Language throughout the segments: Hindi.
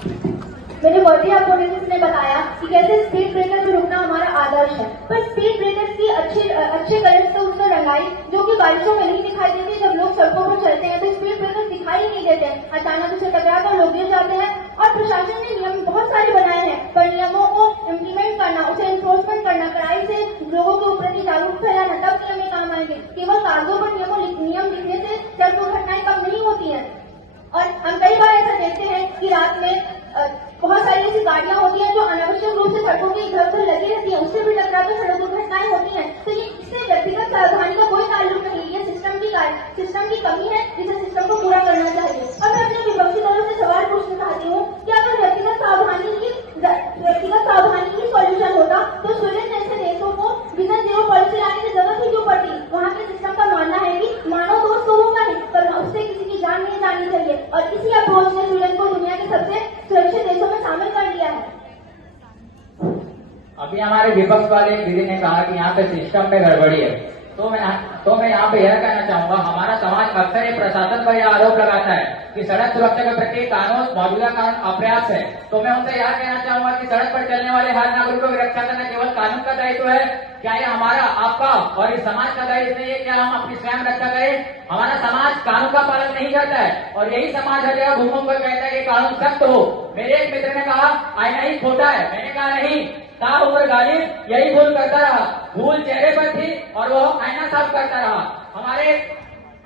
मेरे वर्दी अपोनेंट्स ने बताया कि कैसे स्पीड ब्रेकर में रुकना हमारा आदर्श है, पर स्पीड ब्रेकर की अच्छे कलर्स तो उसमें रंगाई जो कि बारिशों में नहीं दिखाई देती। जब लोग सड़कों पर चलते हैं तो स्पीड ब्रेकर दिखाई नहीं देते हैं, अचानक उसे टकराकर लोग गिर जाते हैं। और प्रशासन ने नियम बहुत सारे बनाए हैं, पर नियमों को इम्प्लीमेंट करना, उसे एनफोर्समेंट करना, कड़ाई से लोगों के प्रति जागरूक फैलाना, तब नियम में काम आएंगे। केवल कागजों पर नियम लिखने से सड़क दुर्घटनाएं कम नहीं होती है। और हम कई बार ऐसा देखते हैं कि रात में बहुत सारी ऐसी गाड़ियां होती हैं जो अनावश्यक रूप से सड़कों के इधर उधर लगी रहती है, उससे भी टकराकर सड़क दुर्घटनाएं होती हैं। तो इससे व्यक्तिगत सावधानी का कोई ताल्लुक नहीं, ये सिस्टम की कमी है, जिसे सिस्टम को पूरा करना चाहिए। और मैं अपने विपक्षी दलों से सवाल पूछना चाहती हूँ कि अगर व्यक्तिगत सावधानी ही सॉल्यूशन होता तो स्वीडन जैसे देशों को विजन जीरो पॉलिसी लाने की जरूरत ही क्यों पड़ती। वहाँ के सिस्टम का मानना है कि मानव दोष तो होगा ही, पर उससे किसी की जान नहीं जानी चाहिए। और इसी अप्रोच ने स्वीडन को दुनिया के सबसे सुरक्षित देशों में शामिल कर लिया है। अभी हमारे विपक्ष वाले दीदी ने कहा कि यहाँ पे सिस्टम में गड़बड़ी है, तो मैं यहाँ पे यह कहना चाहूंगा, हमारा समाज अक्सर ये प्रशासन पर यह आरोप लगाता है कि सड़क सुरक्षा के प्रति मौजूदा कानून अपर्याप्त है। तो मैं उनसे यह कहना चाहूंगा कि सड़क पर चलने वाले हर नागरिकों की रक्षा करना केवल कानून का दायित्व है क्या? ये हमारा, आपका और इस समाज का दायित्व नहीं है क्या हम अपनी स्वयं रक्षा करें? हमारा समाज कानून का पालन नहीं करता है और यही समाज हर जगह घूम कर कहता है कि कानून सख्त हो। मेरे एक मित्र ने कहा आईना ही खोटा है, मैंने कहा नहीं, उम्र गालिब यही भूल करता रहा, भूल चेहरे पर थी और वो आईना साफ करता रहा।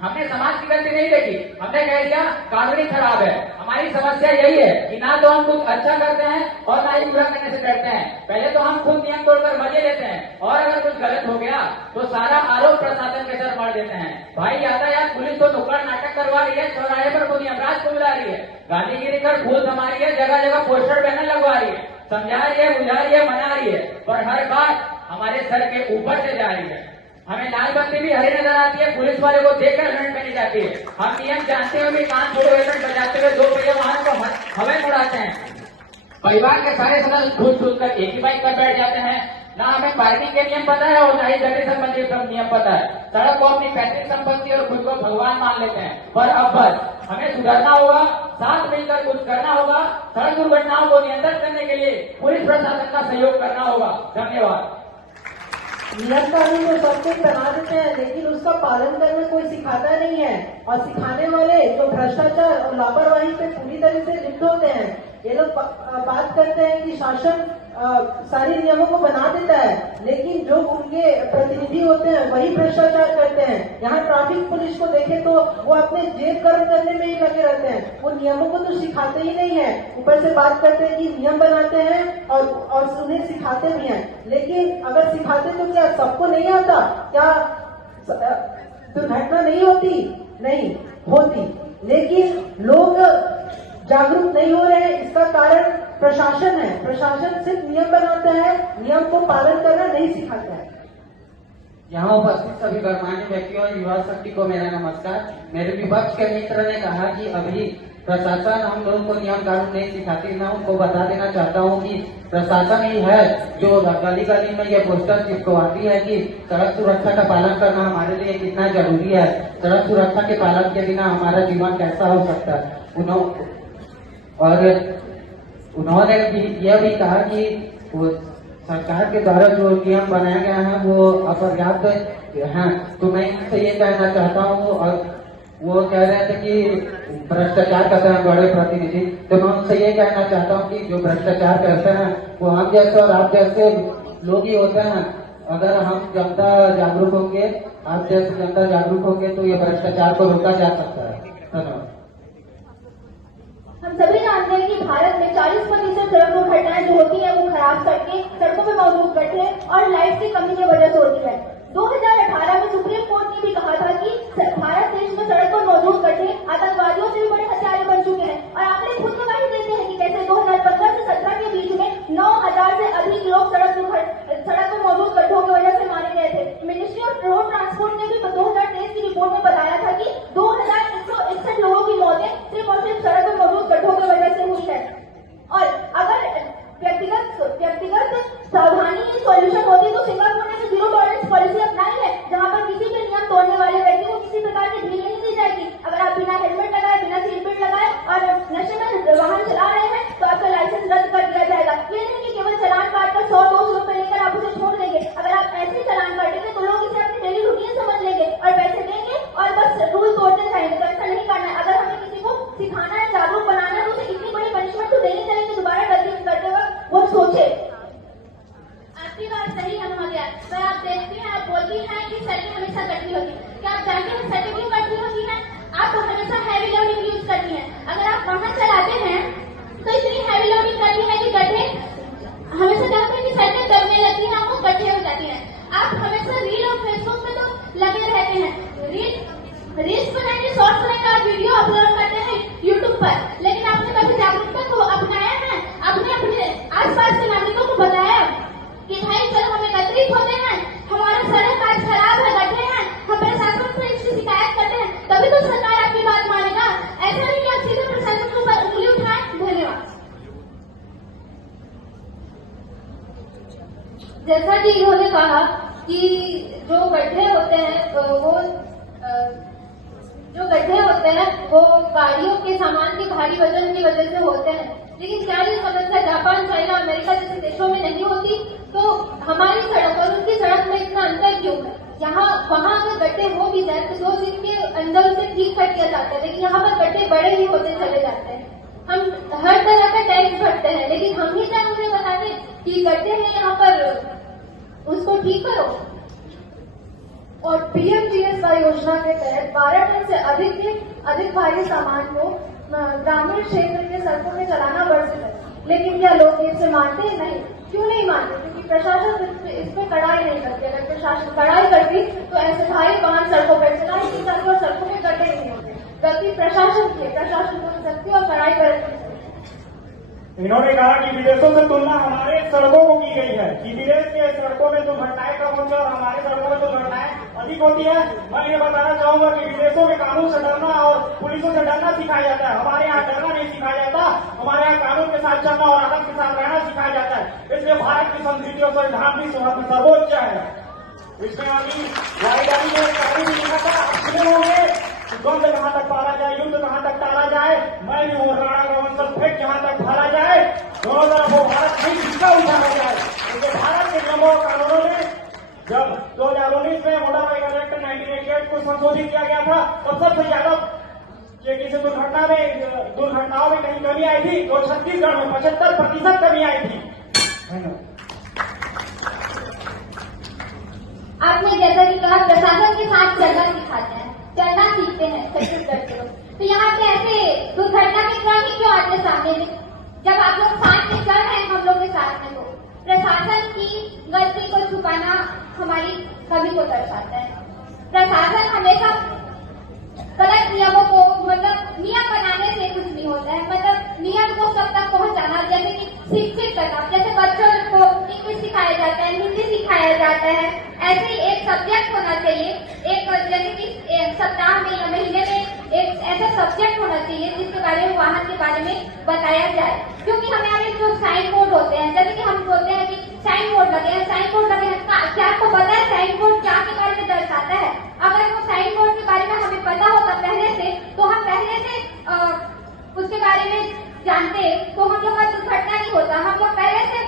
हमने समाज की गलती नहीं देखी, हमने कह दिया कानून ही खराब है। हमारी समस्या यही है कि ना तो हम कुछ अच्छा करते हैं और ना ही बुरा करने से डरते हैं। पहले तो हम खुद नियम तोड़कर मजे लेते हैं और अगर कुछ गलत हो गया तो सारा आरोप प्रशासन के सर मर देते हैं। भाई यातायात पुलिस तो नुक्कड़ नाटक करवा रही है, चौराहे पर खुद यमराज को बुला रही है, गांधीगिरी कर फूल थमा रही है, जगह जगह पोस्टर बैनर लगवा रही है, समझा रही है, बुझा रही है, मना रही है, पर हर बात हमारे सर के ऊपर से जा रही है। हमें लाल बत्ती भी हरी नजर आती है, पुलिस वाले को देखकर हेलमेट पहनी जाती है। हम नियम जानते हुए भी कान छोड़े हेलमेट बजाते हुए दो पहिया वाहन को हमें उड़ाते हैं। परिवार के सारे सदस्य छूट छूट कर एक ही बाइक पर बैठ जाते हैं। ना हमें पार्टी के नियम पता है और ना ही गति संबंधी नियम पता है। सड़क को अपनी पैतृक संपत्ति और खुद को भगवान मान लेते हैं। पर अब बस हमें सुधरना होगा, साथ मिलकर कुछ करना होगा। सड़क दुर्घटनाओं को नियंत्रित करने के लिए पुलिस प्रशासन का सहयोग करना होगा। धन्यवाद। नियम कानून तो सब कुछ बना देते हैं, लेकिन उसका पालन करना कोई सिखाता नहीं है। और सिखाने वाले जो भ्रष्टाचार और लापरवाही पे पूरी तरह से लिप्त होते हैं। ये लोग बात करते हैं कि शासन सारी नियमों को बना देता है, लेकिन जो उनके प्रतिनिधि होते हैं वही भ्रष्टाचार करते हैं। यहाँ ट्रैफिक पुलिस को देखे तो वो अपने जेब गर्म करने में ही लगे रहते हैं, वो नियमों को तो सिखाते ही नहीं है। ऊपर से बात करते हैं कि नियम बनाते हैं और उन्हें सिखाते भी हैं, लेकिन अगर सिखाते तो क्या सबको नहीं आता? क्या दुर्घटना नहीं होती? नहीं होती, लेकिन लोग जागरूक नहीं हो रहे हैं। इसका कारण प्रशासन है। प्रशासन सिर्फ नियम बनाता है, नियम को पालन करना नहीं सिखाता है। यहाँ उपस्थित सभी गणमान्य व्यक्तियों और युवा शक्ति को मेरा नमस्कार। मेरे विपक्ष के मित्र ने कहा कि अभी प्रशासन हम लोगों को नियम कानून नहीं सिखाती। मैं उनको बता देना चाहता हूँ कि प्रशासन ही है जो गली गली में ये पोस्टर चिपकवाती है कि सड़क सुरक्षा का पालन करना हमारे लिए कितना जरूरी है। सड़क सुरक्षा के पालन के बिना हमारा जीवन कैसा हो सकता है। उन्होंने भी यह भी कहा कि वो सरकार के द्वारा जो नियम बनाया गया है वो अपर्याप्त है। तो मैं इनसे ये कहना चाहता हूँ, और वो कह रहे थे कि भ्रष्टाचार करते हैं बड़े प्रतिनिधि, तो मैं उनसे ये कहना चाहता हूँ कि जो भ्रष्टाचार करते हैं वो हम जैसे और आप जैसे लोग ही होते हैं। अगर हम जनता जागरूक होंगे, आप जैसे जनता जागरूक होंगे तो ये भ्रष्टाचार को रोका जा सकता है। धन्यवाद। हम सभी जानते हैं कि भारत में 40% सड़क दुर्घटनाएं जो होती है वो खराब सड़कों में मौजूद गड्ढे और लाइट की कमी की वजह से होती है। 2018 में सुप्रीम कोर्ट ने भी कहा था कि भारत देश में सड़क पर मौजूद गड्ढे आतंकवादियों से भी बड़े हथियार बन चुके हैं। और आंकड़े खुद गवाही देते हैं कि कैसे 2015 से 17 के बीच में 9000 से अधिक लोग सड़क पर मौजूद गड्ढों की वजह से मारे गए थे। मिनिस्ट्री ऑफ रोड ट्रांसपोर्ट ने भी 2023 की रिपोर्ट में बताया था कि 2161 लोगों की मौतें सिर्फ और सिर्फ सड़क पर मौजूद गड्ढों की वजह से हुई है। और अगर व्यक्तिगत सावधानी ही सॉल्यूशन होती तो सिंगापुर ने जीरो टॉलरेंस पॉलिसी अपनाई है, जहां पर किसी भी नियम तोड़ने वाले व्यक्ति को किसी प्रकार की ढील नहीं दी जाएगी। अगर आप बिना हेलमेट लगाए, बिना सीट पर, लेकिन आपने कभी जागरूकता को अपनाया है? आपने अपने आसपास के नागरिकों को बताया कि भाई चलो हम एकत्रित होते हैं, हमारा सड़क आज खराब है, गड्ढे हैं, हम प्रशासन से इसकी शिकायत करते हैं, तभी तो सरकार आपकी बात मानेगा। ऐसा नहीं कि आप सीधे प्रशासन के ऊपर उंगली उठाएं। धन्यवाद। जैसा कि इन्होंने कहा कि जो गड्ढे होते हैं वो गाड़ियों के सामान के भारी वजन की वजह से होते हैं, लेकिन क्या ये समस्या जापान, चाइना, अमेरिका जैसे देशों में नहीं होती? तो हमारी सड़क और उनकी सड़क में इतना अंतर क्यों है? वहाँ अगर गड्ढे हो भी जाए तो 2 दिन के अंदर उसे ठीक कर दिया जाता है, लेकिन यहाँ पर गड्ढे बड़े ही होते चले जाते हैं। हम हर तरह का टैक्स भरते हैं, लेकिन हम ही क्या उन्हें बताते कि गड्ढे हैं यहाँ पर, उसको ठीक करो। और पीएमजीएसवाई योजना के तहत 12 टन से अधिक भारी सामान को ग्रामीण क्षेत्र के सड़कों में चलाना वर्जित है, लेकिन क्या लोग इसे मानते हैं? नहीं। क्यों नहीं मानते? क्योंकि प्रशासन इस पे कड़ाई नहीं करती। अगर प्रशासन कड़ाई करती तो ऐसे भारी वाहन सड़कों पर चलाए नहीं जाते और सड़कों में गड्ढे नहीं होते। गलती प्रशासन की है, प्रशासन को सख्ती और कड़ाई करती। इन्होंने कहा कि विदेशों से तुलना हमारे सड़कों को की गई है कि विदेश के सड़कों में दुर्घटनाएं कम होती है और हमारे सड़कों में दुर्घटनाएं अधिक होती है। मैं ये बताना चाहूंगा कि विदेशों में कानून से डरना और पुलिसों से डरना सिखाया जाता है, हमारे यहाँ डरना नहीं सिखाया जाता। हमारे यहाँ कानून के साथ चलना और आदत के साथ रहना सिखाया जाता है। इसलिए भारत की संस्कृति और संविधान भी सर्वोच्च है। इसमें अभी राजधानी में कहीं भी लिखा था, सुने होंगे, द्वंद्व कहाँ तक पाला जाए, युद्ध कहाँ तक टाला जाए, मैं भी हूँ राणा का वंशज, फेंक जहाँ तक फाला जाए, दोनों तरफ वो भारत नहीं जिसका उठाया जाए। क्योंकि भारत के नियमों और कानूनों में जब 2019 में मोटर व्हीकल एक्ट 1988 को संशोधित किया गया था, तब सबसे ज्यादा किसी दुर्घटनाओं में कहीं कमी आई थी तो छत्तीसगढ़ में 75% कमी आई थी। आपने जैसा कि कहा प्रशासन के साथ चलना सिखाते हैं, चलना सीखते हैं छत्तीसगढ़ के लोग, तो यहाँ पे ऐसे दुर्घटना के क्रम ही क्यों आते सामने में? जब आप लोग साथ में चल रहे हैं हम लोग के साथ में, तो प्रशासन की गलती को छुपाना हमारी कमी को दर्शाता है। प्रशासन हमेशा गलत नियमों को नियम बनाने से कुछ नहीं होता है, नियम को सब तक पहुँचाना, जैसे कि शिक्षित करना, जैसे बच्चों को इंग्लिश सिखाया जाता है, हिंदी सिखाया जाता है, ऐसे ही एक सब्जेक्ट होना चाहिए, जैसे कि एक सप्ताह में या महीने में एक ऐसा सब्जेक्ट होना चाहिए जिसके बारे में वाहन के बारे में बताया जाए। क्योंकि हमारे जो साइन बोर्ड होते हैं, जैसे कि हम बोलते हैं कि साइन बोर्ड लगे हैं, क्या आपको पता है साइन बोर्ड क्या के बारे में दर्शाता है? अगर वो साइन बोर्ड के बारे में हमें पता होता पहले से, तो हम पहले से उसके बारे में जानते तो हम लोग का दुर्घटना नहीं होता। हम लोग पहले से